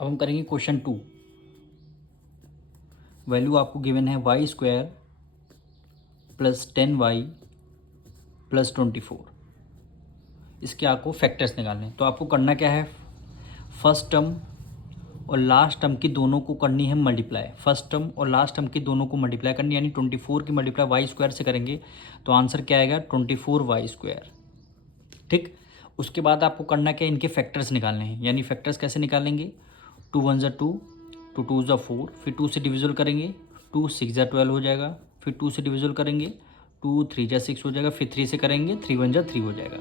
अब हम करेंगे क्वेश्चन 2। वैल्यू आपको गिवन है y² प्लस 10y प्लस 24। इसके आपको फैक्टर्स निकालने हैं। तो आपको करना क्या है, फर्स्ट टर्म और लास्ट टर्म की दोनों को करनी है मल्टीप्लाई। फर्स्ट टर्म और लास्ट टर्म की दोनों को मल्टीप्लाई करनी, यानी 24 की मल्टीप्लाई y² से करेंगे तो आंसर क्या आएगा 24y²। ठीक। उसके बाद आपको करना क्या है, इनके फैक्टर्स निकालने हैं। यानी फैक्टर्स कैसे निकालेंगे, 2 1 = 2, 2 2 = 4, फिर 2 से डिविजल करेंगे, 2 6 = 12 हो जाएगा, फिर 2 से डिविजल करेंगे, 2 3 = 6 हो जाएगा, फिर 3 से करेंगे, 3 1 = 3 हो जाएगा।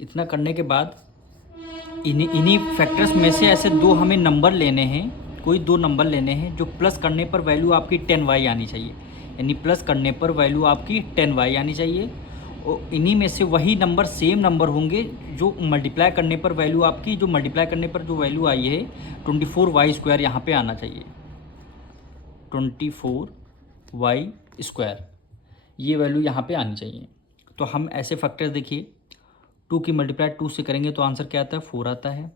इतना करने के बाद इन्हीं फैक्टर्स में से ऐसे दो हमें नंबर लेने हैं, कोई दो नंबर लेने हैं जो प्लस करने पर वैल्यू आपकी 10y आनी चाहिए। यानी प्लस करने पर वैल्यू आपकी 10y आनी चाहिए, और इन्हीं में से वही नंबर सेम नंबर होंगे जो मल्टीप्लाई करने पर वैल्यू आपकी, जो मल्टीप्लाई करने पर जो वैल्यू आई है 24y² यहाँ पे आना चाहिए। 24y², ये वैल्यू यहाँ पे आनी चाहिए। तो हम ऐसे फैक्टर्स देखिए, 2 की मल्टीप्लाई 2 से करेंगे तो आंसर क्या आता है 4 आता है।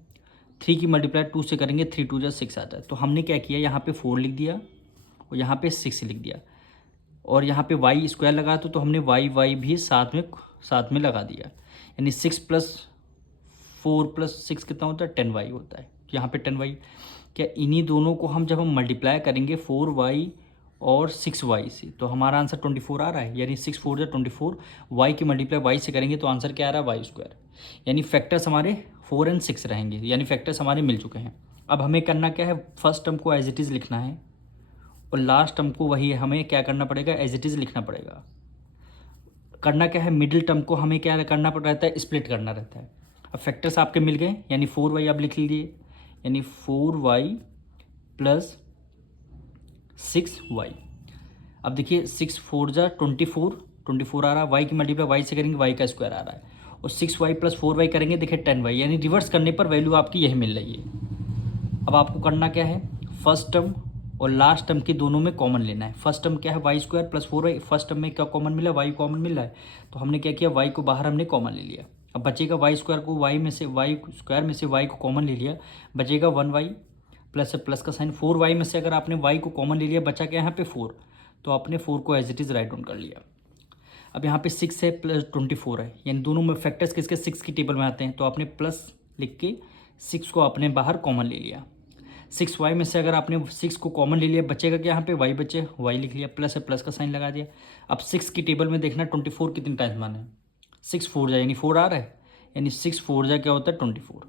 3 की मल्टीप्लाई 2 से करेंगे 3 2 = 6 आता है। तो हमने क्या किया, यहाँ पे 4 लिख दिया और यहाँ पे 6 लिख दिया, और यहाँ पे y² लगा तो हमने y भी साथ में लगा दिया। यानी 6 + 4 + 6 कितना होता है 10y होता है। यहाँ पे 10y क्या, इन्हीं दोनों को हम जब हम मल्टीप्लाई करेंगे 4y और 6y से तो हमारा आंसर 24 आ रहा है। यानी 6 4 = 24, y की मल्टीप्लाई y से करेंगे तो आंसर क्या आ रहा है y²। यानी फैक्टर्स हमारे 4 और 6 रहेंगे, यानी फैक्टर्स हमारे मिल चुके हैं। अब हमें करना क्या है, फर्स्ट टर्म को एज इट इज़ लिखना है और लास्ट टर्म को वही हमें क्या करना पड़ेगा, एज इट इज़ लिखना पड़ेगा। करना क्या है, मिडिल टर्म को हमें क्या करना रहता है, स्प्लिट करना रहता है। अब फैक्टर्स आपके मिल गए, यानी 4y आप लिख लीजिए, यानी 4y प्लस 6y। अब देखिए 6 4 = 24 आ रहा है, y की मल्टीप्लाई y से करेंगे y² आ रहा है, और 6y + 4y करेंगे, देखिए 10y, यानी रिवर्स करने पर वैल्यू आपकी यही मिल रही है। अब आपको करना क्या है, फर्स्ट टर्म और लास्ट टर्म की दोनों में कॉमन लेना है। फर्स्ट टर्म क्या है y² + 4y, फर्स्ट टर्म में क्या कॉमन मिला, y कॉमन मिल रहा है, तो हमने क्या किया, y को बाहर हमने कॉमन ले लिया। अब बचेगा y² को y में से y को कॉमन ले लिया, बचेगा 1y प्लस का साइन, 4y में से अगर आपने y को कॉमन ले लिया, बचा क्या यहाँ पे 4, तो आपने 4 को as it is write down कर लिया। अब यहाँ पे 6 है प्लस 24 है, यानी दोनों में फैक्टर्स किसके 6 की टेबल में आते हैं, तो आपने प्लस लिख के 6 को आपने बाहर कॉमन ले लिया। 6y में से अगर आपने 6 को कॉमन ले लिया, बचेगा क्या यहाँ पे y बचे, y लिख लिया, प्लस है प्लस का साइन लगा दिया। अब 6 की टेबल में देखना 24 कितने टाइम्स माने, 6 4 यानी 4 आ रहा है, यानी 6 4 क्या होता है 24।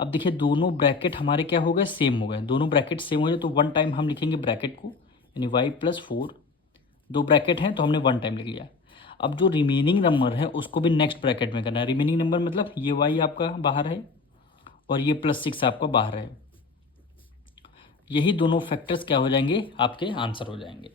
अब देखिए दोनों ब्रैकेट हमारे क्या हो गए, सेम हो गए। दोनों ब्रैकेट सेम हो जाए तो 1 टाइम हम लिखेंगे ब्रैकेट को, यानी y + 4, दो ब्रैकेट हैं तो हमने 1 टाइम लिख लिया। अब जो रिमेनिंग नंबर है उसको भी नेक्स्ट ब्रैकेट में करना है। रिमेनिंग नंबर मतलब ये y आपका बाहर है और ये +6 आपका बाहर है। यही दोनों फैक्टर्स क्या हो जाएंगे, आपके आंसर हो जाएंगे।